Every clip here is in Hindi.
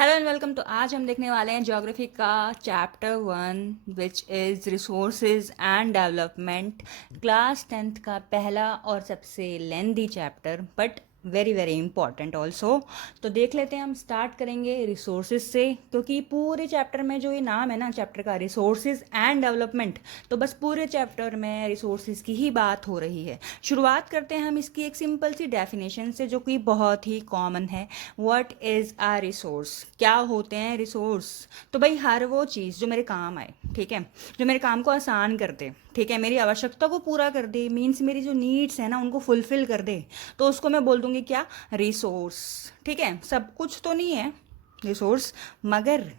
Hello and welcome. तो आज हम देखने वाले हैं ज्योग्राफी का chapter 1 which is resources and development. Class 10th का पहला और सबसे lengthy chapter but very very important also. तो देख लेते हैं, हम स्टार्ट करेंगे रिसोर्सेज से, क्योंकि पूरे चैप्टर में जो ये नाम है ना चैप्टर का, रिसोर्सेज एंड डेवलपमेंट, तो बस पूरे चैप्टर में रिसोर्सेज की ही बात हो रही है। शुरुआत करते हैं हम इसकी एक सिंपल सी डेफिनेशन से जो कि बहुत ही कॉमन है। What is a resource? क्या होते हैं रिसोर्स? तो भाई हर वो चीज़ जो मेरे काम आए, ठीक है, जो मेरे काम को आसान कर दे, ठीक है, मेरी आवश्यकता को पूरा कर दे, मीन्स मेरी जो नीड्स है ना उनको फुलफिल कर दे, तो उसको मैं बोल दूंगी क्या? रिसोर्स। ठीक है, सब कुछ तो नहीं है रिसोर्स, मगर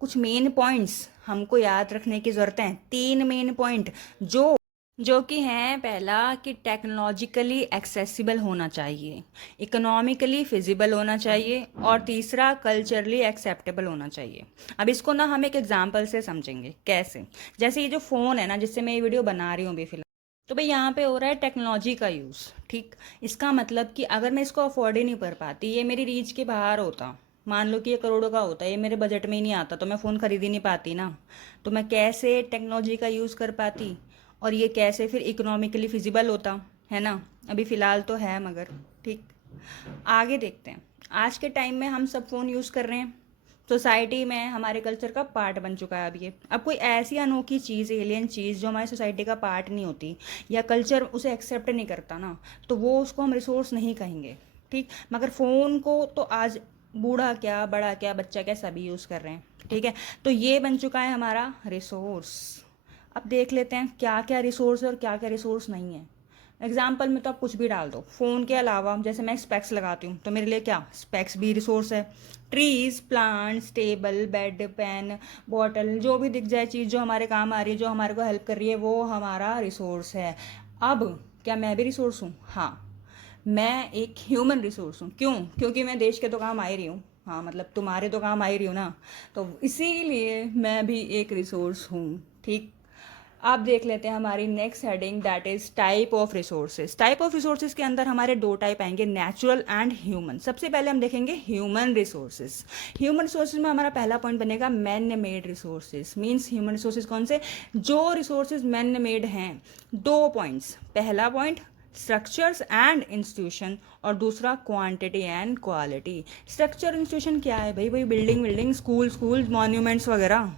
कुछ मेन पॉइंट्स हमको याद रखने की ज़रूरत है। 3 मेन पॉइंट जो जो कि हैं, पहला कि टेक्नोलॉजिकली एक्सेसिबल होना चाहिए, इकोनॉमिकली फिजिबल होना चाहिए, और तीसरा कल्चरली एक्सेप्टेबल होना चाहिए। अब इसको ना हम एक एग्जांपल से समझेंगे। कैसे? जैसे ये जो फ़ोन है ना जिससे मैं ये वीडियो बना रही हूँ अभी फिलहाल, तो भाई यहाँ पे हो रहा है टेक्नोलॉजी का यूज़। ठीक, इसका मतलब कि अगर मैं इसको अफोर्ड ही नहीं कर पाती, ये मेरी रीच के बाहर होता, मान लो कि ये करोड़ों का होता है, ये मेरे बजट में ही नहीं आता, तो मैं फ़ोन खरीद ही नहीं पाती ना। तो मैं कैसे टेक्नोलॉजी का यूज़ कर पाती, और ये कैसे फिर इकोनॉमिकली फिजिबल होता, है ना? अभी फ़िलहाल तो है मगर। ठीक, आगे देखते हैं। आज के टाइम में हम सब फ़ोन यूज़ कर रहे हैं, सोसाइटी में हमारे कल्चर का पार्ट बन चुका है। अब ये, अब कोई ऐसी अनोखी चीज़, एलियन चीज़ जो हमारी सोसाइटी का पार्ट नहीं होती या कल्चर उसे एक्सेप्ट नहीं करता ना, तो वो उसको हम रिसोर्स नहीं कहेंगे। ठीक, मगर फ़ोन को तो आज बूढ़ा क्या, बड़ा क्या, बच्चा क्या, सभी यूज़ कर रहे हैं। ठीक है, तो ये बन चुका है हमारा रिसोर्स। अब देख लेते हैं क्या क्या रिसोर्स है और क्या क्या रिसोर्स नहीं है। एग्जाम्पल में तो आप कुछ भी डाल दो। फ़ोन के अलावा जैसे मैं स्पेक्स लगाती हूँ, तो मेरे लिए क्या स्पेक्स भी रिसोर्स है। Trees, plants, table, bed, pen, bottle, जो भी दिख जाए चीज़ जो हमारे काम आ रही है, जो हमारे को हेल्प कर रही है, वो हमारा रिसोर्स है। अब क्या मैं भी रिसोर्स हूँ? हाँ, मैं एक ह्यूमन रिसोर्स हूँ। क्यों? क्योंकि मैं देश के तो काम आ ही रही हूँ। हाँ, मतलब तुम्हारे तो काम आ ही रही हूँ ना, तो इसीलिए मैं भी एक रिसोर्स हूँ। ठीक, अब देख लेते हैं हमारी next heading, that is type of resources. Type of resources के अंदर हमारे दो टाइप आएंगे, नेचुरल एंड ह्यूमन। सबसे पहले हम देखेंगे ह्यूमन रिसोर्सेज। ह्यूमन रिसोर्सेज में हमारा पहला पॉइंट बनेगा man made resources. Means human resources कौन से? जो रिसोर्सेज मैन मेड हैं। दो पॉइंट्स, पहला पॉइंट स्ट्रक्चर्स एंड इंस्टीट्यूशन, और दूसरा quantity and quality. Structure institution क्या है भाई? वही बिल्डिंग विल्डिंग, स्कूल मॉन्यूमेंट्स वगैरह,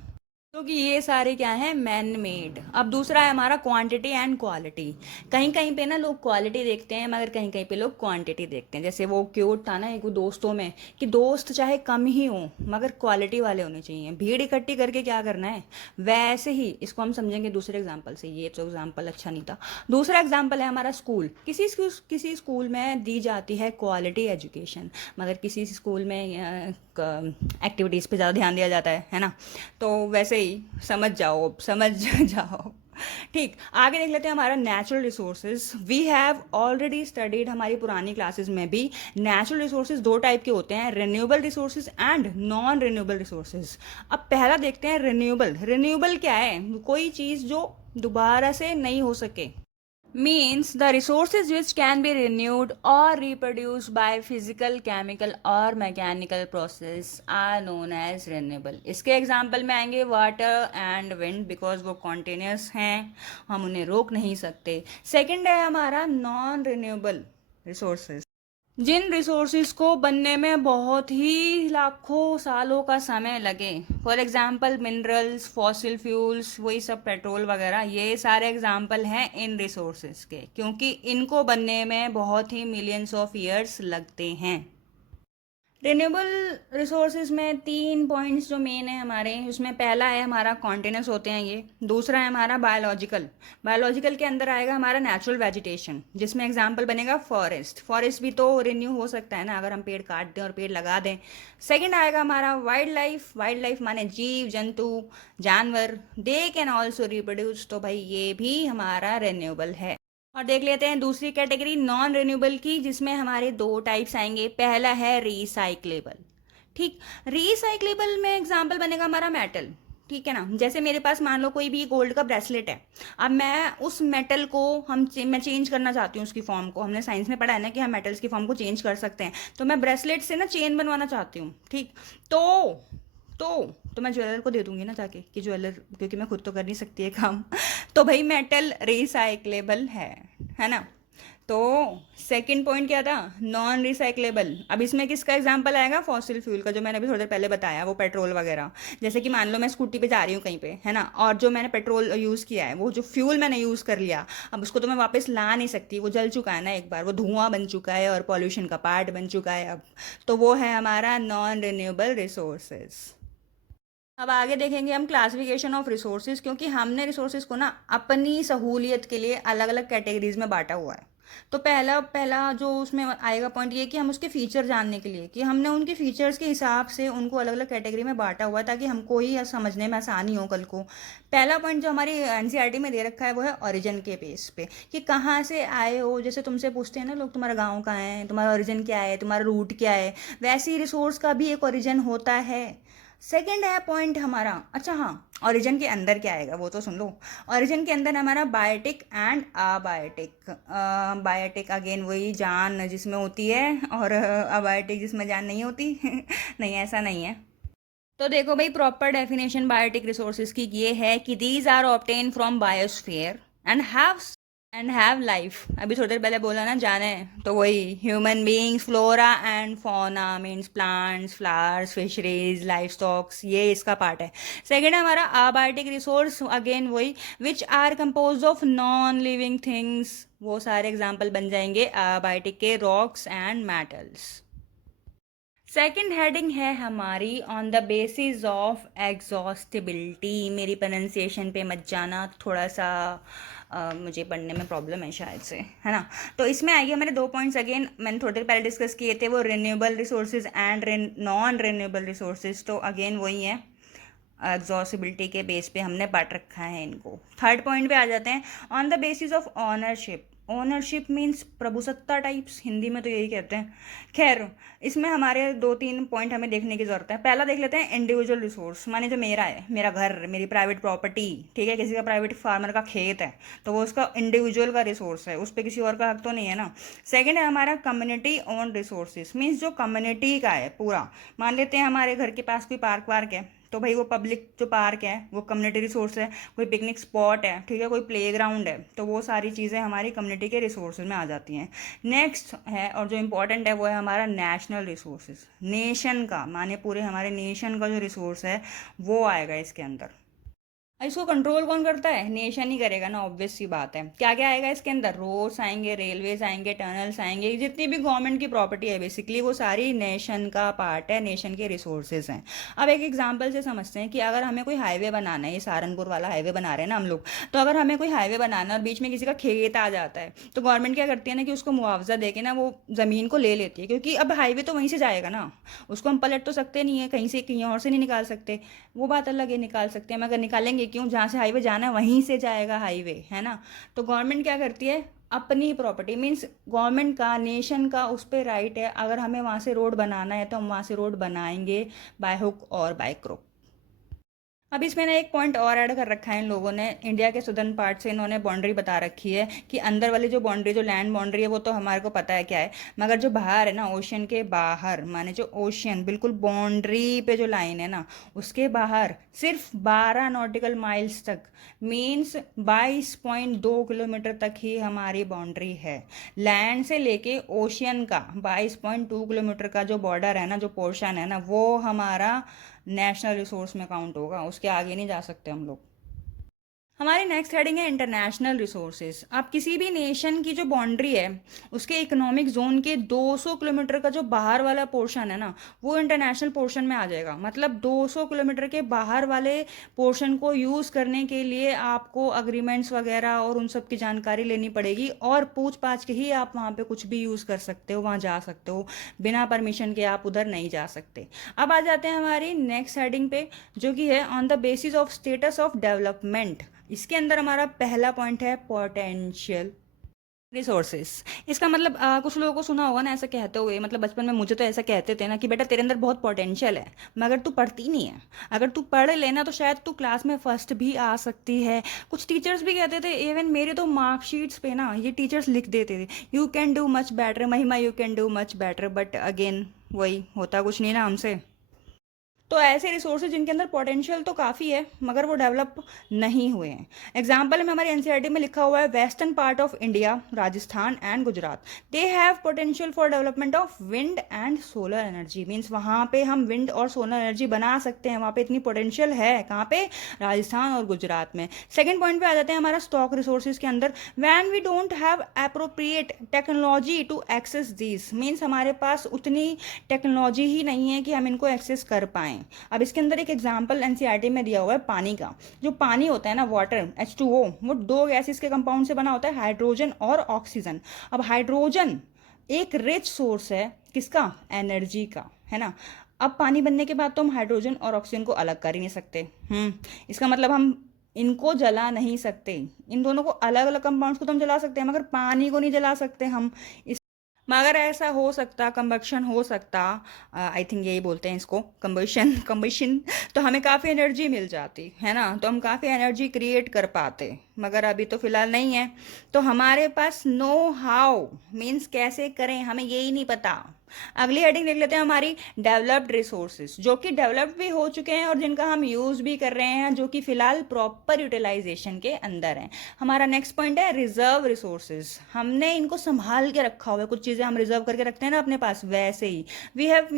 क्योंकि ये सारे क्या हैं? Man made. अब दूसरा है हमारा क्वांटिटी एंड क्वालिटी। कहीं कहीं पे ना लोग क्वालिटी देखते हैं, मगर कहीं कहीं पे लोग क्वांटिटी देखते हैं। जैसे वो क्यूट था ना एक, वो दोस्तों में, कि दोस्त चाहे कम ही हो मगर क्वालिटी वाले होने चाहिए, भीड़ इकट्ठी करके क्या करना है। वैसे ही इसको हम समझेंगे दूसरे एग्जाम्पल से। ये तो एग्जाम्पल अच्छा नहीं था। दूसरा एग्जाम्पल है हमारा स्कूल। किसी स्कूल में दी जाती है क्वालिटी एजुकेशन, मगर किसी स्कूल में एक्टिविटीज़ पे ज़्यादा ध्यान दिया जाता है ना? तो वैसे ही समझ जाओ, समझ जाओ। ठीक, आगे देख लेते हैं हमारा natural resources. We have already studied, हमारी पुरानी क्लासेस में भी नेचुरल रिसोर्सेज दो टाइप के होते हैं, renewable resources and non renewable resources. अब पहला देखते हैं रिन्यूएबल। रिन्यूएबल क्या है? कोई चीज़ जो दोबारा से नहीं हो सके, means the resources which can be renewed or reproduced by physical, chemical or mechanical process are known as renewable. इसके एग्जाम्पल में आएंगे वाटर एंड विंड, बिकॉज वो कॉन्टिन्यूस हैं, हम उन्हें रोक नहीं सकते। सेकंड है हमारा नॉन रिन्यूएबल रिसोर्सेज, जिन रिसोर्सेज को बनने में बहुत ही लाखों सालों का समय लगे। For example minerals, fossil fuels, वही सब पेट्रोल वगैरह, ये सारे एग्जांपल हैं इन रिसोर्सेज के, क्योंकि इनको बनने में बहुत ही मिलियंस ऑफ ईयर्स लगते हैं। रिन्यूएबल रिसोर्सेज में 3 पॉइंट्स जो मेन है हमारे, उसमें पहला है हमारा कॉन्टिन्यूस होते हैं ये। दूसरा है हमारा बायोलॉजिकल। बायोलॉजिकल के अंदर आएगा हमारा नेचुरल वेजिटेशन, जिसमें एग्जांपल बनेगा फॉरेस्ट। फॉरेस्ट भी तो रिन्यू हो सकता है ना अगर हम पेड़ काट दें और पेड़ लगा दें। सेकेंड आएगा हमारा वाइल्ड लाइफ। वाइल्ड लाइफ माने जीव जंतु, जानवर, दे कैन ऑल्सो रिप्रोड्यूस, तो भाई ये भी हमारा रिन्यूएबल है। और देख लेते हैं दूसरी कैटेगरी नॉन रिन्यूएबल की, जिसमें हमारे दो टाइप्स आएंगे। पहला है रिसाइक्लेबल। ठीक, रिसाइक्लेबल में एग्जाम्पल बनेगा हमारा मेटल। ठीक है ना। जैसे मेरे पास मान लो कोई भी गोल्ड का ब्रेसलेट है, अब मैं उस मेटल को मैं चेंज करना चाहती हूँ उसकी फॉर्म को। हमने साइंस में पढ़ा है ना कि हम मेटल्स की फॉर्म को चेंज कर सकते हैं। तो मैं ब्रेसलेट से ना चेन बनवाना चाहती हूँ, ठीक। तो तो तो मैं ज्वेलर को दे दूंगी ना जाके कि ज्वेलर, क्योंकि मैं खुद तो कर नहीं सकती है काम। तो भाई मेटल रिसाइक्लेबल है ना। तो सेकंड पॉइंट क्या था, नॉन रिसाइक्लेबल। अब इसमें किसका एग्जांपल आएगा, फॉसिल फ्यूल का, जो मैंने अभी थोड़ी देर पहले बताया, वो पेट्रोल वगैरह। जैसे कि मान लो मैं स्कूटी पे जा रही हूँ कहीं पे, है ना, और जो मैंने पेट्रोल यूज़ किया है, वो जो फ्यूल मैंने यूज़ कर लिया, अब उसको तो मैं वापस ला नहीं सकती, वो जल चुका है ना एक बार, वो धुआं बन चुका है और पॉल्यूशन का पार्ट बन चुका है अब। तो वो है हमारा नॉन रिन्यूएबल रिसोर्सेज। अब आगे देखेंगे हम क्लासिफिकेशन ऑफ रिसोर्सेज, क्योंकि हमने रिसोर्सेज को ना अपनी सहूलियत के लिए अलग अलग कैटेगरीज में बांटा हुआ है। तो पहला पहला जो उसमें आएगा पॉइंट ये कि हम उसके फीचर जानने के लिए, कि हमने उनके फीचर्स के हिसाब से उनको अलग अलग कैटेगरी में बांटा हुआ है, ताकि हमको ही समझने में आसानी हो कल को। पहला पॉइंट जो हमारी एनसीईआरटी में दे रखा है वो है ओरिजिन के बेस पे, कि कहाँ से आए हो। जैसे तुमसे पूछते हैं ना लोग, तुम्हारा गाँव कहाँ है, तुम्हारा ओरिजिन क्या है, तुम्हारा रूट क्या है, वैसे ही रिसोर्स का भी एक ओरिजिन होता है। सेकंड है पॉइंट हमारा, अच्छा हाँ, ओरिजिन के अंदर क्या आएगा वो तो सुन लो। ओरिजिन के अंदर हमारा biotic and abiotic. Biotic again वही जान जिसमें होती है, और अबायोटिक जिसमें जान नहीं होती। नहीं, ऐसा नहीं है। तो देखो भाई, प्रॉपर डेफिनेशन बायोटिक रिसोर्सेज की ये है कि these are obtain from biosphere and have life. अभी थोड़ी देर पहले बोला ना जाने, तो वही human beings, flora and fauna, means plants, flowers, fisheries, life stocks, ये इसका पार्ट है। सेकेंड है हमारा अबायोटिक रिसोर्स, अगेन वही, which are compose of non living things. वो सारे एग्जाम्पल बन जाएंगे अबायोटिक के, rocks and metals. Second heading है हमारी on the basis of exhaustibility. मेरी प्रोनाउंसिएशन पे मत जाना, थोड़ा सा मुझे पढ़ने में प्रॉब्लम है शायद से, है ना। तो इसमें आइए हमारे दो पॉइंट्स, अगेन मैंने थोड़ी देर पहले डिस्कस किए थे, वो renewable resources and non renewable resources. तो अगेन वही है, एग्जॉसिबिलिटी के बेस पे हमने बांट रखा है इनको। थर्ड पॉइंट पे आ जाते हैं, on the basis of ownership. Ownership means प्रभुसत्ता टाइप्स, हिंदी में तो यही कहते हैं। खैर, इसमें हमारे दो तीन पॉइंट हमें देखने की जरूरत है। पहला देख लेते हैं इंडिविजुअल रिसोर्स, माने जो मेरा है, मेरा घर, मेरी प्राइवेट प्रॉपर्टी, ठीक है, किसी का प्राइवेट फार्मर का खेत है, तो वो उसका इंडिविजुअल का रिसोर्स है, उस पर किसी और का हक तो नहीं है ना। सेकेंड है हमारा कम्युनिटी ओन रिसोर्सेज, मीन्स जो कम्युनिटी का है पूरा। मान लेते हैं हमारे घर के पास कोई पार्क वार्क है, तो भाई वो पब्लिक जो पार्क है वो कम्युनिटी रिसोर्स है। कोई पिकनिक स्पॉट है, ठीक है, कोई प्लेग्राउंड है, तो वो सारी चीज़ें हमारी कम्युनिटी के रिसोर्सेज में आ जाती हैं। नेक्स्ट है, और जो इम्पोर्टेंट है, वो है हमारा नेशनल रिसोर्सेज, नेशन का, माने पूरे हमारे नेशन का जो रिसोर्स है वो आएगा इसके अंदर। इसको कंट्रोल कौन करता है, नेशन ही करेगा ना, ऑब्वियस सी बात है। क्या क्या आएगा इसके अंदर, रोड्स आएंगे, रेलवेज आएंगे, टनल्स आएंगे, जितनी भी गवर्नमेंट की प्रॉपर्टी है बेसिकली वो सारी नेशन का पार्ट है, नेशन के रिसोर्सेज हैं। अब एक एग्जांपल से समझते हैं कि अगर हमें कोई हाईवे बनाना है, ये सहारनपुर वाला हाईवे बना रहे हैं ना हम लोग, तो अगर हमें कोई हाईवे बनाना है और बीच में किसी का खेत आ जाता है, तो गवर्नमेंट क्या करती है ना कि उसको मुआवजा दे के ना वो ज़मीन को ले लेती है, क्योंकि अब हाईवे तो वहीं से जाएगा ना, उसको हम पलट तो सकते नहीं है, कहीं से कहीं और से नहीं निकाल सकते। वो बात अलग है, निकाल सकते हैं, मगर निकालेंगे क्यों, जहाँ से हाईवे जाना है वहीं से जाएगा हाईवे, है ना। तो गवर्नमेंट क्या करती है, अपनी प्रॉपर्टी, मीन्स गवर्नमेंट का, नेशन का उस पर राइट है, अगर हमें वहाँ से रोड बनाना है तो हम वहाँ से रोड बनाएंगे, बाय हुक और बाय क्रुक। अब इसमें ना एक पॉइंट और ऐड कर रखा है इन लोगों ने, इंडिया के सदर्न पार्ट से इन्होंने बाउंड्री बता रखी है कि अंदर वाली जो बाउंड्री, जो लैंड बाउंड्री है, वो तो हमारे को पता है क्या है, मगर जो बाहर है ना, ओशियन के बाहर, माने जो ओशियन बिल्कुल बाउंड्री पे जो लाइन है ना, उसके बाहर सिर्फ 12 नॉटिकल माइल्स तक, मीन्स 22.2 किलोमीटर तक ही हमारी बाउंड्री है। लैंड से लेके ओशियन का 22.2 किलोमीटर का जो बॉर्डर है ना, जो पोर्शन है ना, वो हमारा नेशनल रिसोर्स में काउंट होगा, उसके आगे नहीं जा सकते हम लोग। हमारी नेक्स्ट हेडिंग है इंटरनेशनल रिसोर्सेज। आप किसी भी नेशन की जो बाउंड्री है, उसके इकोनॉमिक जोन के 200 किलोमीटर का जो बाहर वाला पोर्शन है ना, वो इंटरनेशनल पोर्शन में आ जाएगा। मतलब 200 किलोमीटर के बाहर वाले पोर्शन को यूज़ करने के लिए आपको अग्रीमेंट्स वगैरह और उन सब की जानकारी लेनी पड़ेगी, और पूछ पाछ के ही आप वहाँ पे कुछ भी यूज़ कर सकते हो, वहाँ जा सकते हो, बिना परमिशन के आप उधर नहीं जा सकते। अब आ जाते हैं हमारी नेक्स्ट हेडिंग पे, जो कि है on the basis of status of development. इसके अंदर हमारा पहला पॉइंट है पोटेंशियल। रिसोर्सेस, इसका मतलब कुछ लोगों को सुना होगा ना ऐसा कहते हुए, मतलब बचपन में मुझे तो ऐसा कहते थे ना कि बेटा तेरे अंदर बहुत पोटेंशियल है, मगर तू पढ़ती नहीं है। अगर तू पढ़ लेना तो शायद तू क्लास में फर्स्ट भी आ सकती है। कुछ टीचर्स भी कहते थे, इवन मेरे तो मार्कशीट्स पे ना ये टीचर्स लिख देते थे, you can do much better Mahima, you can do much better, but again वही होता कुछ नहीं ना हमसे। तो ऐसे रिसोर्सेज जिनके अंदर पोटेंशियल तो काफ़ी है मगर वो डेवलप नहीं हुए हैं। एग्जाम्पल में हमारे एनसीईआरटी में लिखा हुआ है western part of India, Rajasthan and Gujarat, they have potential for development of wind and solar energy. Means वहाँ पे हम विंड और सोलर एनर्जी बना सकते हैं, वहाँ पे इतनी पोटेंशियल है। कहाँ पे? राजस्थान और गुजरात में। सेकेंड पॉइंट पे आ जाते हैं हमारा स्टॉक रिसोर्सेज के अंदर, when we don't have appropriate technology to access this. Means हमारे पास उतनी टेक्नोलॉजी ही नहीं है कि हम इनको एक्सेस कर पाएँ। अब इसके अंदर एक एग्जांपल एनसीईआरटी में दिया हुआ है पानी का। जो पानी होता है ना, वाटर H2O, वो दो गैसेस के कंपाउंड से बना होता है, हाइड्रोजन और ऑक्सीजन। अब हाइड्रोजन एक रिच सोर्स है किसका? एनर्जी का, है ना। अब पानी बनने के बाद तो हम हाइड्रोजन और ऑक्सीजन को अलग कर ही नहीं सकते। इसका मतलब हम इनको जला नहीं सकते। इन दोनों को अलग अलग कंपाउंड्स को तो हम जला सकते हैं मगर पानी को नहीं जला सकते हम। मगर ऐसा हो सकता, कंबक्शन हो सकता, आई थिंक यही बोलते हैं इसको, कंबशन कंबशन, तो हमें काफ़ी एनर्जी मिल जाती है ना, तो हम काफ़ी एनर्जी क्रिएट कर पाते। मगर अभी तो फिलहाल नहीं है, तो हमारे पास नो हाउ, मीन्स कैसे करें हमें यही नहीं पता। अगली हेडिंग देख लेते हैं हमारी, डेवलप्ड रिसोर्सेज, जो कि डेवलप्ड भी हो चुके हैं और जिनका हम यूज़ भी कर रहे हैं, जो कि फिलहाल प्रॉपर यूटिलाइजेशन के अंदर है। हमारा नेक्स्ट पॉइंट है रिजर्व रिसोर्सेज। हमने इनको संभाल के रखा हुआ है, कुछ चीज़ें हम रिजर्व करके रखते हैं ना अपने पास, वैसे ही we have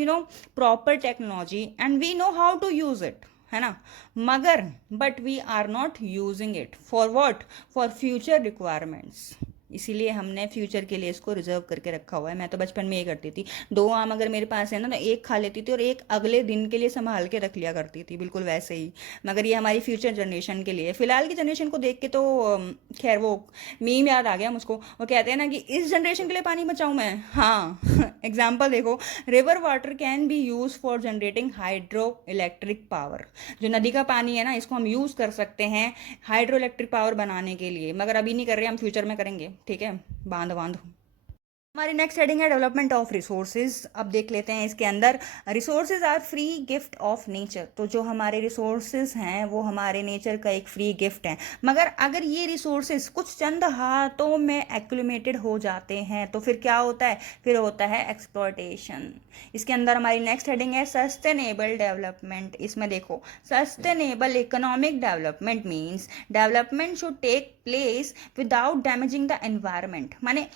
proper technology and we know how to use it, है ना। मगर but we are not using it for what? For future requirements. इसीलिए हमने फ्यूचर के लिए इसको रिजर्व करके रखा हुआ है। मैं तो बचपन में ये करती थी, दो आम अगर मेरे पास है ना तो एक खा लेती थी और एक अगले दिन के लिए संभाल के रख लिया करती थी, बिल्कुल वैसे ही। मगर ये हमारी फ्यूचर जनरेशन के लिए, फिलहाल की जनरेशन को देख के तो खैर वो मीम याद आ गया मुझको। वो कहते हैं ना कि इस जनरेशन के लिए पानी बचाऊं मैं। हाँ एग्जाम्पल देखो, river water can be use for generating hydro electric power. जो नदी का पानी है ना, इसको हम यूज़ कर सकते हैं हाइड्रो इलेक्ट्रिक पावर बनाने के लिए, मगर अभी नहीं कर रहे, हम फ्यूचर में करेंगे, ठीक है। बांध बांध। हमारी नेक्स्ट हेडिंग है डेवलपमेंट ऑफ रिसोर्सेज। अब देख लेते हैं इसके अंदर, resources are free gift of nature. तो जो हमारे रिसोर्सेज हैं वो हमारे नेचर का एक फ्री गिफ्ट है। मगर अगर ये रिसोर्सेज कुछ चंद हाथों में एक्यूमुलेटेड हो जाते हैं तो फिर क्या होता है? फिर होता है एक्सप्लॉयटेशन। इसके अंदर हमारी नेक्स्ट हेडिंग है सस्टेनेबल डेवलपमेंट। इसमें देखो, sustainable economic development means development should take place without damaging the environment. माने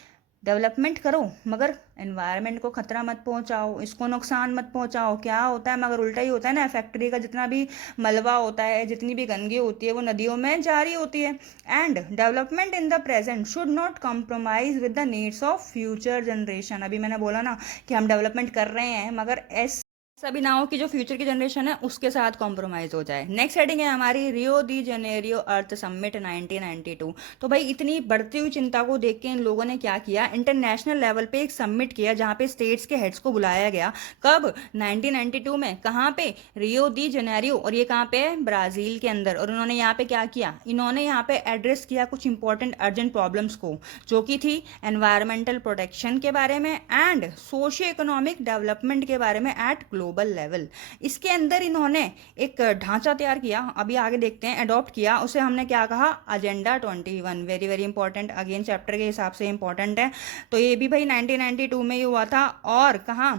डेवलपमेंट करो मगर एनवायरनमेंट को खतरा मत पहुंचाओ, इसको नुकसान मत पहुंचाओ। क्या होता है? मगर उल्टा ही होता है ना। फैक्ट्री का जितना भी मलबा होता है, जितनी भी गंदगी होती है, वो नदियों में जारी होती है। And development in the present should not compromise with the needs of future generation. अभी मैंने बोला ना कि हम डेवलपमेंट कर रहे हैं मगर ऐसा भी ना हो कि जो फ्यूचर की जनरेशन है उसके साथ कॉम्प्रोमाइज हो जाए। नेक्स्ट हेडिंग है हमारी रियो दी जेनेरियो अर्थ समिट 1992। तो भाई इतनी बढ़ती हुई चिंता को देख के इन लोगों ने क्या किया, इंटरनेशनल लेवल पे एक समिट किया जहाँ पे स्टेट्स के हेड्स को बुलाया गया। कब? 1992 में। कहाँ पे? रियो दी जेनेरियो। और ये कहाँ पे है? ब्राज़ील के अंदर। और उन्होंने यहाँ पे क्या किया? इन्होंने यहाँ पे एड्रेस किया कुछ इंपॉर्टेंट अर्जेंट प्रॉब्लम्स को, जो कि थी एनवायरमेंटल प्रोटेक्शन के बारे में एंड सोशियो इकोनॉमिक डेवलपमेंट के बारे में एट ग्लोबल लेवल। इसके अंदर इन्होंने एक ढांचा तैयार किया, अभी आगे देखते हैं, अडॉप्ट किया। उसे हमने क्या कहा? Agenda 21। Very very important, again chapter के हिसाब से इंपॉर्टेंट है। तो ये भी भाई 1992 में ही हुआ था। और कहाँ?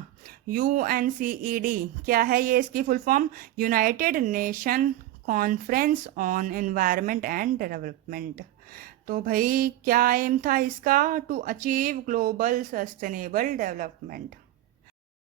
UNCED। क्या है ये? इसकी full form United Nation conference on environment and development. तो भाई क्या एम था इसका? To achieve global sustainable development.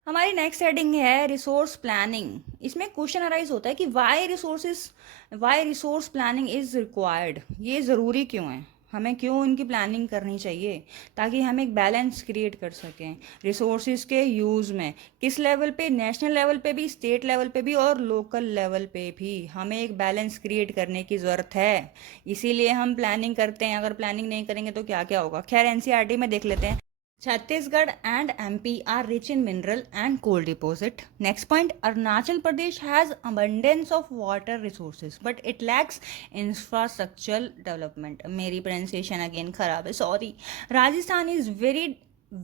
हमारी नेक्स्ट हेडिंग है रिसोर्स प्लानिंग। इसमें क्वेश्चन अराइज होता है कि why resource planning is required. ये ज़रूरी क्यों है? हमें क्यों इनकी प्लानिंग करनी चाहिए? ताकि हम एक बैलेंस क्रिएट कर सकें रिसोर्सेज के यूज़ में। किस लेवल पे? नेशनल लेवल पे भी, स्टेट लेवल पे भी और लोकल लेवल पे भी हमें एक बैलेंस क्रिएट करने की ज़रूरत है। इसीलिए हम प्लानिंग करते हैं। अगर प्लानिंग नहीं करेंगे तो क्या क्या होगा? खैर एनसीईआरटी में देख लेते हैं। Chhattisgarh and MP are rich in mineral and coal deposit. Next point, Arunachal Pradesh has abundance of water resources, but it lacks infrastructural development. मेरी pronunciation again खराब है, sorry. Rajasthan is very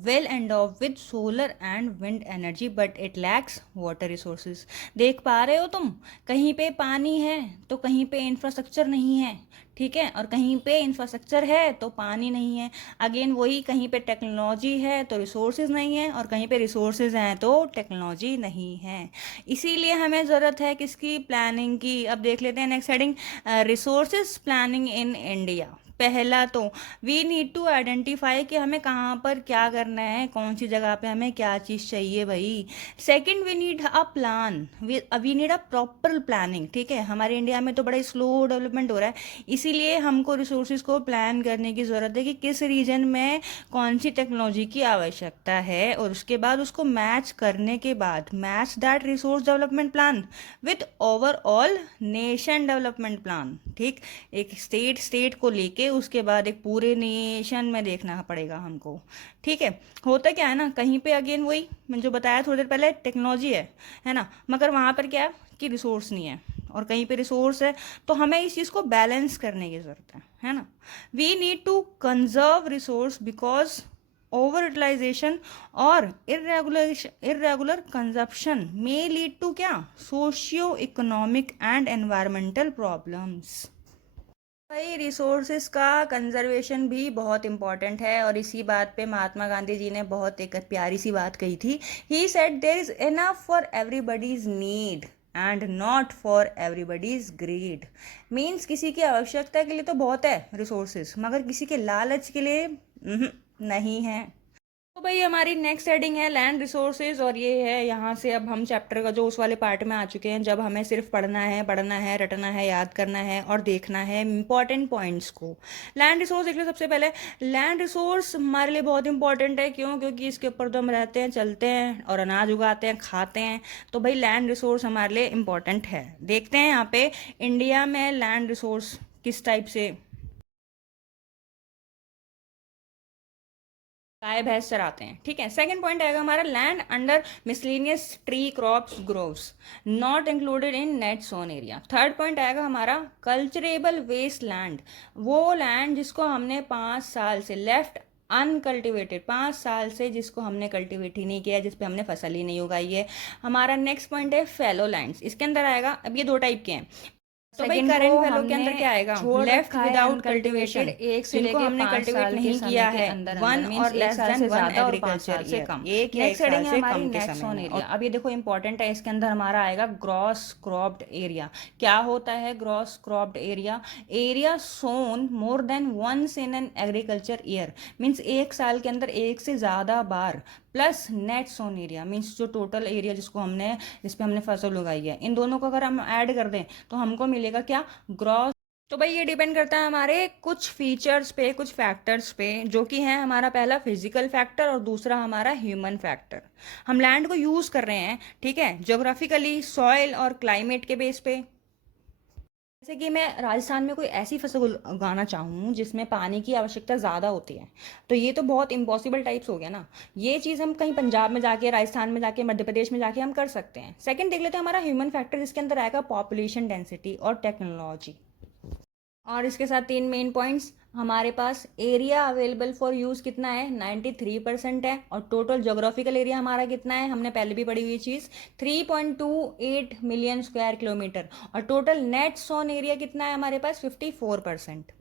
well endowed with solar and wind energy, but it lacks water resources. देख पा रहे हो तुम, कहीं पे पानी है तो कहीं पे इंफ्रास्ट्रक्चर नहीं है, ठीक है, और कहीं पे इंफ्रास्ट्रक्चर है तो पानी नहीं है. अगेन वही, कहीं पे टेक्नोलॉजी है तो रिसोर्सेज नहीं है, और कहीं पे रिसोर्सेज हैं तो टेक्नोलॉजी नहीं है. इसीलिए हमें ज़रूरत है किसकी, प्लानिंग की. अब देख लेते हैं next heading, resources planning in India. पहला तो वी नीड टू आइडेंटिफाई कि हमें कहाँ पर क्या करना है, कौन सी जगह पे हमें क्या चीज़ चाहिए भाई. Second, we need a plan, we need a proper planning. ठीक है, हमारे इंडिया में तो बड़ा स्लो डेवलपमेंट हो रहा है, इसीलिए हमको रिसोर्सेज को प्लान करने की ज़रूरत है कि किस रीजन में कौन सी टेक्नोलॉजी की आवश्यकता है, और उसके बाद उसको मैच करने के बाद match that resource development plan with overall nation development plan. ठीक, एक स्टेट को लेके उसके बाद एक पूरे नेशन में देखना पड़ेगा हमको. ठीक है, होता क्या है ना, कहीं पे अगेन वही मैंने जो बताया थोड़ी देर पहले, टेक्नोलॉजी है ना, मगर वहाँ पर क्या है कि रिसोर्स नहीं है, और कहीं पे रिसोर्स है, तो हमें इस चीज़ को बैलेंस करने की ज़रूरत है ना. We need to conserve resource because over utilization और irregular consumption may lead to क्या, socio economic and environmental problems. भाई रिसोर्सेज का कंजर्वेशन भी बहुत इंपॉर्टेंट है, और इसी बात पे महात्मा गांधी जी ने बहुत एक प्यारी सी बात कही थी. He said there is enough for everybody's need and not for everybody's greed. Means किसी की आवश्यकता के लिए तो बहुत है रिसोर्सेज, मगर किसी के लालच के लिए नहीं है. तो भाई हमारी नेक्स्ट हेडिंग है लैंड रिसोर्सेज, और ये है, यहाँ से अब हम चैप्टर का जो उस वाले पार्ट में आ चुके हैं जब हमें सिर्फ पढ़ना है, रटना है, याद करना है और देखना है इंपॉर्टेंट पॉइंट्स को. लैंड रिसोर्स देख लो. सबसे पहले लैंड रिसोर्स हमारे लिए बहुत इंपॉर्टेंट है. क्यों? क्योंकि इसके ऊपर तो हम रहते हैं, चलते हैं और अनाज उगाते हैं, खाते हैं. तो भाई लैंड रिसोर्स हमारे लिए इंपॉर्टेंट है. देखते हैं यहाँ पे इंडिया में लैंड रिसोर्स किस टाइप से. गाय भैंस चराते हैं, ठीक है. सेकंड पॉइंट आएगा हमारा land under miscellaneous tree crops groves not included in net sown area. Third point आएगा हमारा कल्चरेबल वेस्ट लैंड, वो लैंड जिसको हमने 5 साल से लेफ्ट अनकल्टिवेटेड, 5 साल से जिसको हमने कल्टिवेट ही नहीं किया, जिस पे हमने फसल ही नहीं उगाई है. हमारा नेक्स्ट पॉइंट है फेलो लैंड्स. इसके अंदर आएगा, अब ये दो टाइप के हैं. तो भाई सेकंड करंट को वैल्यू के अंदर हमने क्या आएगा, छोड़ लेफ्ट रखा है विदाउट अनकल्टिवेटेड कल्टिवेटेड, एक से जिनको लेके हमने 5 कल्टिवेट साल के नहीं समय किया के है, अंदर वन अंदर मीन्स और एक लेस साल देन से वन ज्यादा और 5 एग्रीकल्चर साल से ईयर, कम. एक या एक नेक्स्ट साल हेडिंग है से हमारी कम के नेट समय सोन में. एरिया. और अब ये देखो इंपॉर्टेंट है, इसके अंदर हमारा आएगा ग्रॉस क्रॉप्ड एरिया. क्या होता है gross cropped area? Area sown more than once in an agriculture year, means एक साल के अंदर एक से ज़्यादा बार, plus net sown area means जो टोटल एरिया जिसको हमने, जिस पे हमने फसल उगाई है, इन दोनों को अगर हम ऐड कर दें तो हमको मिलेगा क्या, ग्रॉस. तो भाई ये डिपेंड करता है हमारे कुछ फीचर्स पे, कुछ फैक्टर्स पे, जो कि है हमारा पहला फिजिकल फैक्टर और दूसरा हमारा ह्यूमन फैक्टर. हम लैंड को यूज़ कर रहे हैं, ठीक है, ज्योग्राफिकली, सॉइल और क्लाइमेट के बेस पे. जैसे कि मैं राजस्थान में कोई ऐसी फसल उगाना चाहूँ जिसमें पानी की आवश्यकता ज़्यादा होती है, तो ये तो बहुत इम्पॉसिबल टाइप्स हो गया ना. ये चीज़ हम कहीं पंजाब में जाके, राजस्थान में जाके, मध्य प्रदेश में जाके हम कर सकते हैं. सेकंड देख लेते हैं हमारा ह्यूमन फैक्टर, जिसके अंदर आएगा पॉपुलेशन डेंसिटी और टेक्नोलॉजी. और इसके साथ तीन मेन पॉइंट्स. हमारे पास एरिया अवेलेबल फॉर यूज़ कितना है, 93% है. और टोटल जोग्राफिकल एरिया हमारा कितना है, हमने पहले भी पढ़ी हुई चीज़, 3.28 मिलियन स्क्वायर किलोमीटर. और टोटल नेट सोन एरिया कितना है हमारे पास, 54%.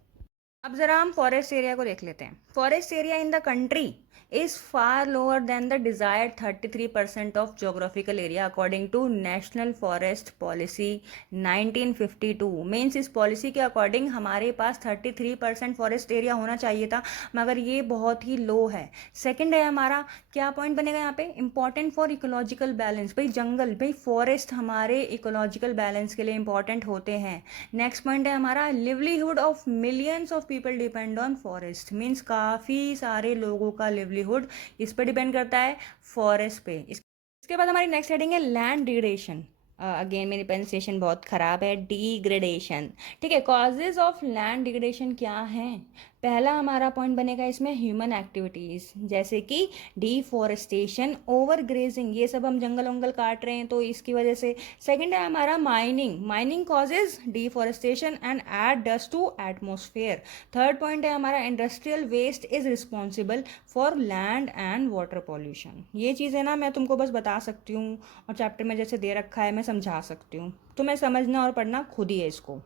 अब ज़रा हम फॉरेस्ट एरिया को देख लेते हैं. Forest area in the country is far lower than the desired 33% of geographical area according to National Forest Policy 1952. Means इस पॉलिसी के अकॉर्डिंग हमारे पास 33% फॉरेस्ट एरिया होना चाहिए था, मगर ये बहुत ही लो है. सेकंड है हमारा, क्या पॉइंट बनेगा यहाँ पे, इंपॉर्टेंट फॉर इकोलॉजिकल बैलेंस. भाई जंगल, भाई फॉरेस्ट हमारे इकोलॉजिकल बैलेंस के लिए इंपॉर्टेंट होते हैं. नेक्स्ट पॉइंट है हमारा, livelihood of millions of people depend on forest. Means काफ़ी सारे लोगों का लिवलीहुड इस पर डिपेंड करता है, फॉरेस्ट पे. इसके बाद हमारी नेक्स्ट हेडिंग है लैंड डिग्रेडेशन. अगेन मेरी प्रोनाउंसिएशन बहुत ख़राब है, डिग्रेडेशन. ठीक है, कॉजेज ऑफ लैंड डिग्रेडेशन क्या हैं? पहला हमारा पॉइंट बनेगा इसमें ह्यूमन एक्टिविटीज़, जैसे कि डिफॉरेस्टेशन, ओवर ग्रेजिंग, ये सब हम जंगल वंगल काट रहे हैं तो इसकी वजह से। सेकंड है हमारा mining, mining causes deforestation and add dust to atmosphere. Third point है हमारा industrial waste is responsible for land and water pollution. ये चीज़ें ना मैं तुमको बस बता सकती हूँ और चैप्टर में जैसे दे रखा है मैं समझा सकती हूँ, तुम्हें समझना और पढ़ना खुद ही है इसको।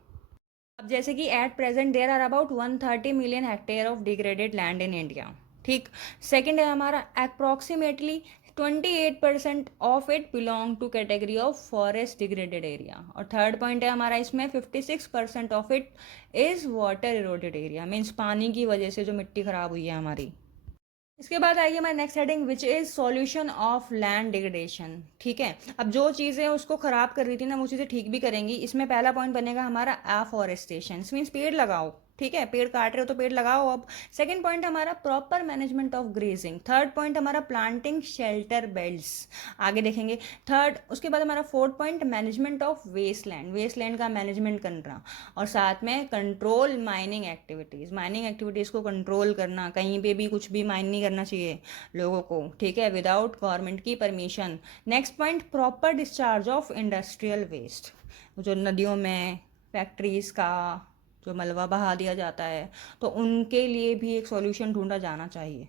अब जैसे कि at present there are about 130 million hectare of degraded land in India, ठीक। सेकंड है हमारा approximately 28% of it belong to category of forest degraded area. और थर्ड पॉइंट है हमारा इसमें 56% of it is water eroded area, means पानी की वजह से जो मिट्टी खराब हुई है हमारी। इसके बाद आएगी हमारी next heading which is solution of land degradation, ठीक है। अब जो चीज़ें उसको खराब कर रही थी ना वो चीज़ें ठीक भी करेंगी। इसमें पहला पॉइंट बनेगा हमारा एफॉरेस्टेशन, मीन्स पेड़ लगाओ, ठीक है, पेड़ काट रहे हो तो पेड़ लगाओ अब। सेकंड पॉइंट हमारा proper management of grazing. Third point हमारा प्लांटिंग शेल्टर बेल्ट्स, आगे देखेंगे। थर्ड उसके बाद हमारा fourth point management of wasteland, wasteland का मैनेजमेंट करना। और साथ में control mining activities, mining activities को कंट्रोल करना, कहीं पे भी कुछ भी माइन नहीं करना चाहिए लोगों को, ठीक है, विदाउट गवर्नमेंट की permission. Next point proper discharge of industrial waste, जो नदियों में फैक्ट्रीज का जो मलबा बहा दिया जाता है तो उनके लिए भी एक सॉल्यूशन ढूंढा जाना चाहिए।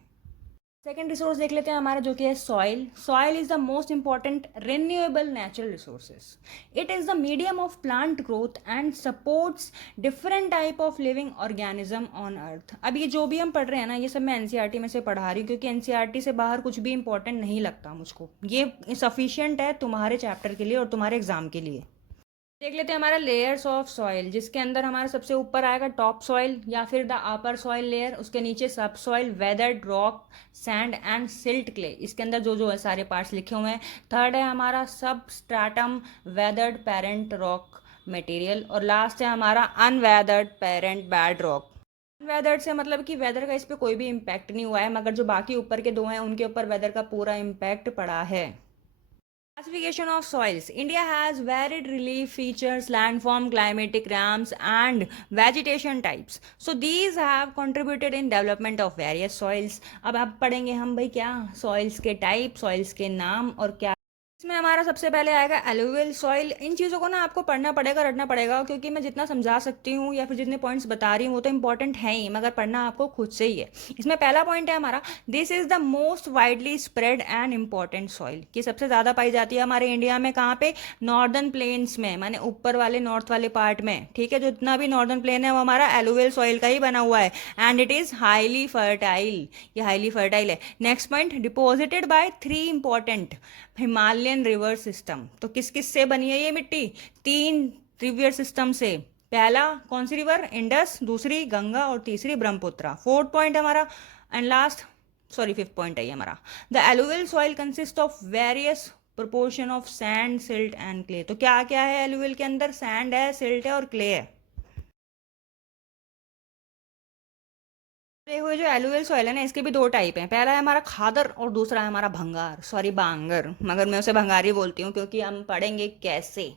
सेकेंड रिसोर्स देख लेते हैं हमारा जो कि है soil. Soil is the most important renewable natural resources. It is the medium of plant growth and supports different type of living organism on earth. अब ये जो भी हम पढ़ रहे हैं ना ये सब मैं एनसीईआरटी में से पढ़ा रही हूँ क्योंकि एनसीईआरटी से बाहर कुछ भी इंपॉर्टेंट नहीं लगता मुझको, ये सफिशियंट है तुम्हारे चैप्टर के लिए और तुम्हारे एग्जाम के लिए। देख लेते हैं हमारा लेयर्स ऑफ सॉइल, जिसके अंदर हमारा सबसे ऊपर आएगा टॉप सॉइल या फिर द अपर सॉइल लेयर, उसके नीचे सब soil, weathered rock, sand and silt clay, इसके अंदर जो जो है सारे पार्ट्स लिखे हुए हैं। थर्ड है हमारा सब स्ट्राटम वेदर्ड पेरेंट रॉक मटेरियल, और लास्ट है हमारा unweathered parent bed rock. Unweathered से मतलब कि वेदर का इस पर कोई भी इम्पैक्ट नहीं हुआ है, मगर जो बाकी ऊपर के दो हैं उनके ऊपर वेदर का पूरा इम्पैक्ट पड़ा है। Classification of soils. India has varied relief features, landform, climatic ramps, and vegetation types. So these have contributed in development of various soils. अब आप पढ़ेंगे हम भाई क्या soils के type, soils के नाम और क्या। इसमें हमारा सबसे पहले आएगा एलुवियल सॉइल। इन चीज़ों को ना आपको पढ़ना पड़ेगा, रटना पड़ेगा, क्योंकि मैं जितना समझा सकती हूँ या फिर जितने पॉइंट्स बता रही हूँ वो तो इंपॉर्टेंट है ही, मगर पढ़ना आपको खुद से ही है। इसमें पहला पॉइंट है हमारा this is the most widely spread and important soil, कि सबसे ज़्यादा पाई जाती है हमारे इंडिया में। कहाँ पे? नॉर्दर्न प्लेन्स में, माने ऊपर वाले नॉर्थ वाले पार्ट में, ठीक है। जो इतना भी नॉर्दर्न प्लेन है वो हमारा एलुवियल सॉइल का ही बना हुआ है and it is highly fertile, ये हाईली फर्टाइल है। Next point deposited bye 3 important Himalayan river system. तो किस किस से बनी है ये मिट्टी? 3 रिवर सिस्टम से। पहला कौन सी रिवर? इंडस, दूसरी गंगा और तीसरी ब्रह्मपुत्र। फोर्थ पॉइंट हमारा and last, sorry fifth point है ये हमारा, the alluvial soil consist of various proportion of sand, silt and clay. तो क्या क्या है एलुवियल के अंदर? सैंड है, सिल्ट है और क्ले है। देखो जो एलुवियल सॉइल है ना इसके भी 2 टाइप हैं। पहला है हमारा खादर और दूसरा है हमारा भंगार, सॉरी बांगर, मगर मैं उसे भंगारी बोलती हूँ क्योंकि हम पढ़ेंगे कैसे।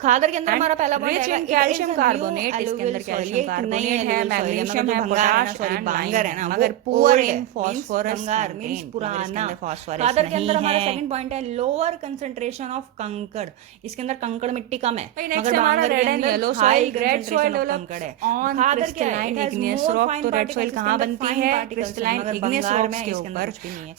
खादर के अंदर हमारा पहला पॉइंट है कैल्शियम कार्बोनेट, इसके अंदर कैल्शियम कार्बोनेट है, मैग्नीशियम है, पोटाश एंड बांगर है ना, मगर पुअर इन फास्फोरस, भंगार मींस पुराना फास्फोरस। खादर के अंदर हमारा सेकंड पॉइंट है लोअर कंसंट्रेशन ऑफ कंकड़, इसके अंदर कंकड़ मिट्टी कम है। मगर हमारा red and yellow soil, red soil develop है ऑन क्रिस्टलाइन इग्नियस रॉक। तो रेड सॉइल कहाँ बनती है? क्रिस्टलाइन इग्नियस रॉक्स के ऊपर।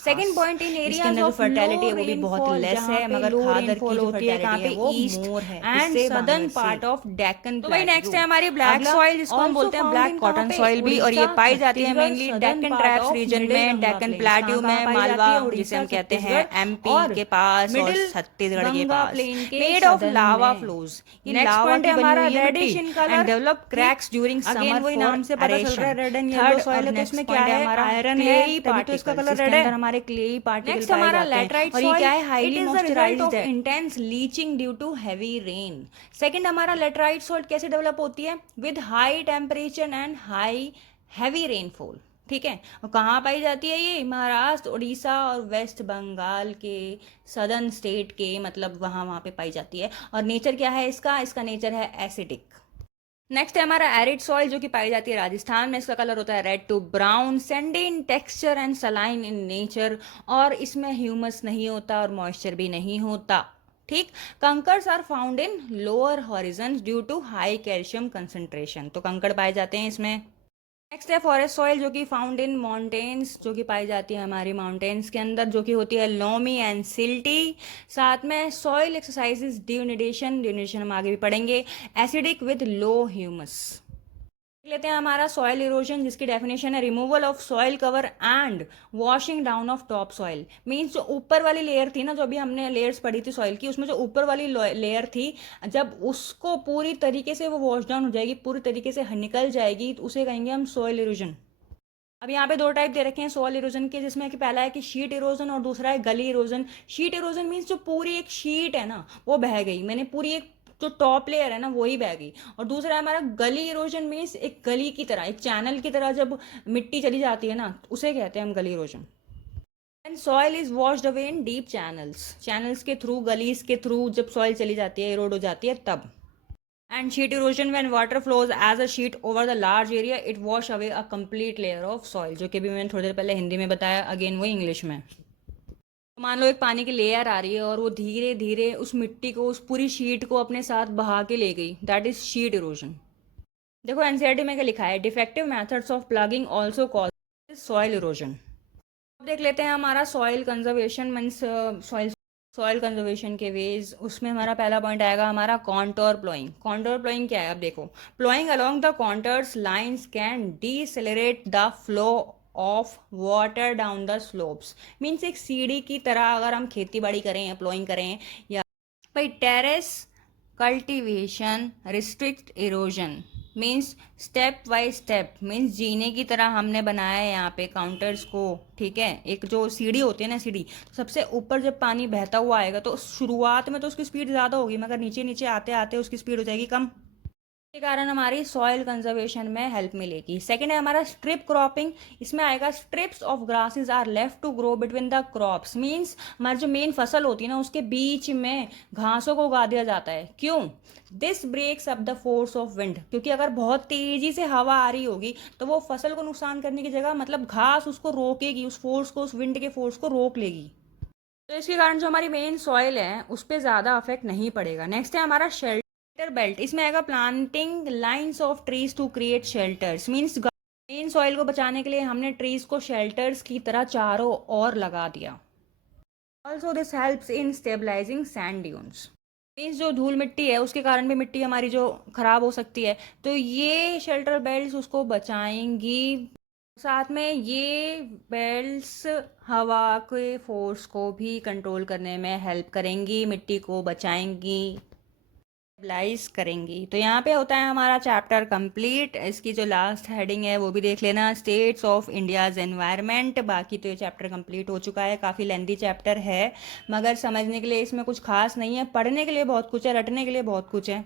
Second point in areas of fertility है वो भी बहुत लेस है, मगर खादर की जो होती है कहाँ पे? East and southern part of Deccan. तो भाई नेक्स्ट है हमारी ब्लैक सॉइल, जिसको हम बोलते हैं ब्लैक कॉटन सॉइल भी, और ये पाई जाती है मेनली डेक्कन ट्रैप्स रीजन में, डेक्कन प्लेट्यू में, मालवा जिसे हम कहते हैं एमपी के पास और छत्तीसगढ़ के पास, मेड ऑफ लावा फ्लोज। ये लावा की बनी हुई है मिट्टी and develop cracks during summer. वही नाम से पता चल रहा है रेड एंड येलो सॉइल है। तो इसमें क्या है? हमारा आयरन है, तभी तो इसका कलर रेड है। हमारे क्लेई पार्टिकल्स। नेक्स्ट हमारा लैटराइट सॉइल, और ये क्या है? हाईली मॉइस्चराइज्ड है, intense leaching due to heavy rain. Second हमारा लेटराइट सॉल्ट कैसे डेवलप होती है? With high temperature and high heavy rainfall, ठीक है। और कहाँ पाई जाती है ये? महाराष्ट्र, उड़ीसा और वेस्ट बंगाल के सदर्न स्टेट के, मतलब वहाँ वहाँ पे पाई जाती है। और नेचर क्या है इसका? इसका नेचर है एसिडिक। नेक्स्ट है हमारा एरिड सॉइल जो कि पाई जाती है राजस्थान में। इसका कलर होता है red to brown, sandy in texture and saline in nature, और इसमें ह्यूमस नहीं होता और मॉइस्चर भी नहीं होता। ठीक। Kankars are found in lower horizon due to high calcium concentration, तो कंकड़ पाए जाते हैं इसमें। नेक्स्ट है फॉरेस्ट सॉइल जो कि फाउंड इन माउंटेन्स, जो कि पाई जाती है हमारी माउंटेन्स के अंदर, जो कि होती है लोमी एंड सिल्टी। साथ में सॉइल एक्सरसाइजेज ड्यूनिडेशन, ड्यूनिडेशन हम आगे भी पढ़ेंगे। Acidic with low humus. लेते हैं हमारा सॉइल इरोजन, जिसकी डेफिनेशन है removal of soil cover and washing down of top soil. Means जो ऊपर वाली लेयर थी ना, जो अभी हमने लेयर्स पढ़ी थी सॉइल की, उसमें जो ऊपर वाली लेयर थी, जब उसको पूरी तरीके से वो वॉश डाउन हो जाएगी, पूरी तरीके से निकल जाएगी, तो उसे कहेंगे हम सॉइल इरोजन। अब यहाँ पे दो टाइप दे रखे हैं सॉइल इरोजन के, जिसमें कि पहला है कि शीट इरोजन और दूसरा है गली इरोजन। शीट इरोजन मीन्स जो पूरी एक शीट है ना वो बह गई, मैंने पूरी एक जो टॉप लेयर है ना वही बह गई। और दूसरा है हमारा गली इरोजन, मीन्स एक गली की तरह, एक चैनल की तरह जब मिट्टी चली जाती है ना, उसे कहते हैं हम गली erosion. And soil is washed away in deep channels, channels के थ्रू, गलीज के थ्रू जब सॉइल चली जाती है, इरोड हो जाती है तब। And sheet erosion, when water flows as a sheet over the large area, it wash away a complete layer of soil, जो कि भी मैंने थोड़ी देर पहले हिंदी में बताया, अगेन वो इंग्लिश में। तो मान लो एक पानी की लेयर आ रही है और वो धीरे धीरे उस मिट्टी को, उस पूरी शीट को अपने साथ बहा के ले गई, दैट इज शीट इरोजन। देखो एनसीईआरटी में क्या लिखा है, defective methods of plugging also cause soil erosion. अब देख लेते हैं हमारा soil conservation means soil conservation के वेज। उसमें हमारा पहला पॉइंट आएगा हमारा कॉन्टोर प्लोइंग। कॉन्टोर प्लोइंग क्या है, अब देखो, ploughing along the contours lines can decelerate the flow of water down the slopes. Means एक सीढ़ी की तरह अगर हम खेती बाड़ी करें या प्लोइंग करें, या भाई terrace cultivation restrict erosion, means step by step, means जीने की तरह हमने बनाया है यहाँ पे काउंटर्स को। ठीक है, एक जो सीढ़ी होती है ना, सीढ़ी, तो सबसे ऊपर जब पानी बहता हुआ आएगा तो शुरुआत में तो उसकी स्पीड ज़्यादा होगी, मगर नीचे नीचे आते आते उसकी स्पीड हो जाएगी कम। के कारण हमारी सॉइल कंजर्वेशन में हेल्प मिलेगी। सेकंड है हमारा स्ट्रिप क्रॉपिंग। इसमें आएगा strips of grasses are left to grow between the crops, means हमारी जो मेन फसल होती है ना उसके बीच में घासों को उगा दिया जाता है। क्यों? This breaks up the force of wind, क्योंकि अगर बहुत तेजी से हवा आ रही होगी तो वो फसल को नुकसान करने की जगह, मतलब घास उसको रोकेगी, उस फोर्स को, उस विंड के फोर्स को रोक लेगी। तो इसके कारण जो हमारी मेन सॉइल है उस पर ज़्यादा अफेक्ट नहीं पड़ेगा। नेक्स्ट है हमारा शेल्टर बेल्ट। इसमें आएगा planting lines of trees to create shelters, means main soil को बचाने के लिए हमने ट्रीज को शेल्टर्स की तरह चारों ओर लगा दिया। Also this helps in stabilising sand dunes, means जो धूल मिट्टी है उसके कारण भी मिट्टी हमारी जो खराब हो सकती है, तो ये शेल्टर बेल्ट्स उसको बचाएंगी। साथ में ये बेल्ट्स हवा के फोर्स को भी कंट्रोल करने में हेल्प करेंगी, मिट्टी को बचाएंगी, स्टेबलाइज करेंगी। तो यहाँ पे होता है हमारा चैप्टर कंप्लीट। इसकी जो लास्ट हेडिंग है वो भी देख लेना, स्टेट्स ऑफ इंडियाज एनवायरनमेंट। बाकी तो ये चैप्टर कंप्लीट हो चुका है, काफ़ी लेंदी चैप्टर है, मगर समझने के लिए इसमें कुछ खास नहीं है, पढ़ने के लिए बहुत कुछ है, रटने के लिए बहुत कुछ है।